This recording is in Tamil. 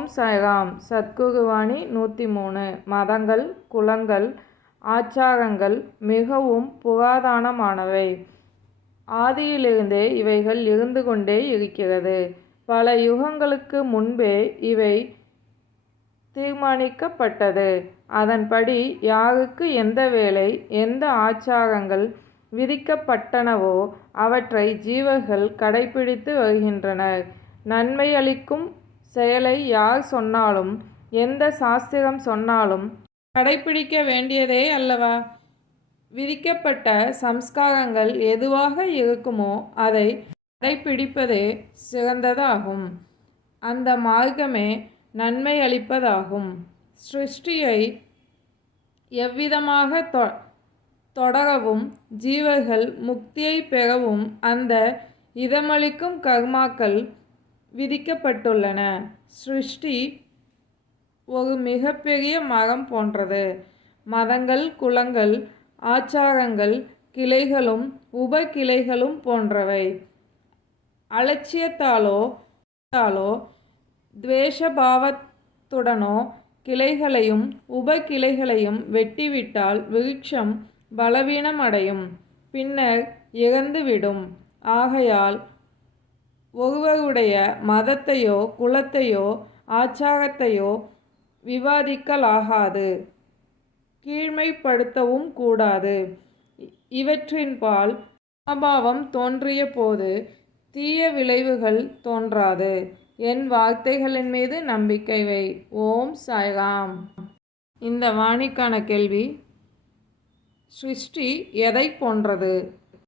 ஓம் சாய்ராம். சத்குருவாணி 103. மதங்கள், குலங்கள், ஆச்சாரங்கள் மிகவும் புராதனமானவை. ஆதியிலிருந்தே இவைகள் இருந்து கொண்டே இருக்கிறது. பல யுகங்களுக்கு முன்பே இவை தீர்மானிக்கப்பட்டது. அதன்படி யாருக்கு எந்த வேலை, எந்த ஆச்சாரங்கள் விதிக்கப்பட்டனவோ அவற்றை ஜீவர்கள் கடைப்பிடித்து வருகின்றனர். நன்மை அளிக்கும் செயலை யார் சொன்னாலும், எந்த சாஸ்திரம் சொன்னாலும் கடைப்பிடிக்க வேண்டியதே அல்லவா? விதிக்கப்பட்ட சம்ஸ்காரங்கள் எதுவாக இருக்குமோ அதை கடைப்பிடிப்பதே சிறந்ததாகும். அந்த மார்க்கமே நன்மை அளிப்பதாகும். சிருஷ்டியை எவ்விதமாக தொடரவும் ஜீவர்கள் முக்தியை பெறவும் அந்த இதமளிக்கும் கர்மாக்கள் விதிக்கப்பட்டுள்ளன. சிருஷ்டி ஒரு மிகப்பெரிய மரம் போன்றது. மதங்கள், குலங்கள், ஆச்சாரங்கள் கிளைகளும் உபகிளைகளும் போன்றவை. அலட்சியத்தாலோ துவேஷபாவத்துடனோ கிளைகளையும் உபகிளைகளையும் வெட்டிவிட்டால் விருட்சம் பலவீனம் அடையும், பின்னர் இறந்துவிடும். ஆகையால் ஒருவருடைய மதத்தையோ குலத்தையோ ஆச்சாரத்தையோ விவாதிக்கலாகாது, கீழ்மைப்படுத்தவும் கூடாது. இவற்றின்பால் சமபாவம் தோன்றிய போது தீய விளைவுகள் தோன்றாது. என் வார்த்தைகளின் மீது நம்பிக்கை வை. ஓம் சாய்ராம். இந்த வாணிக்கான கேள்வி: சிருஷ்டி எதை போன்றது?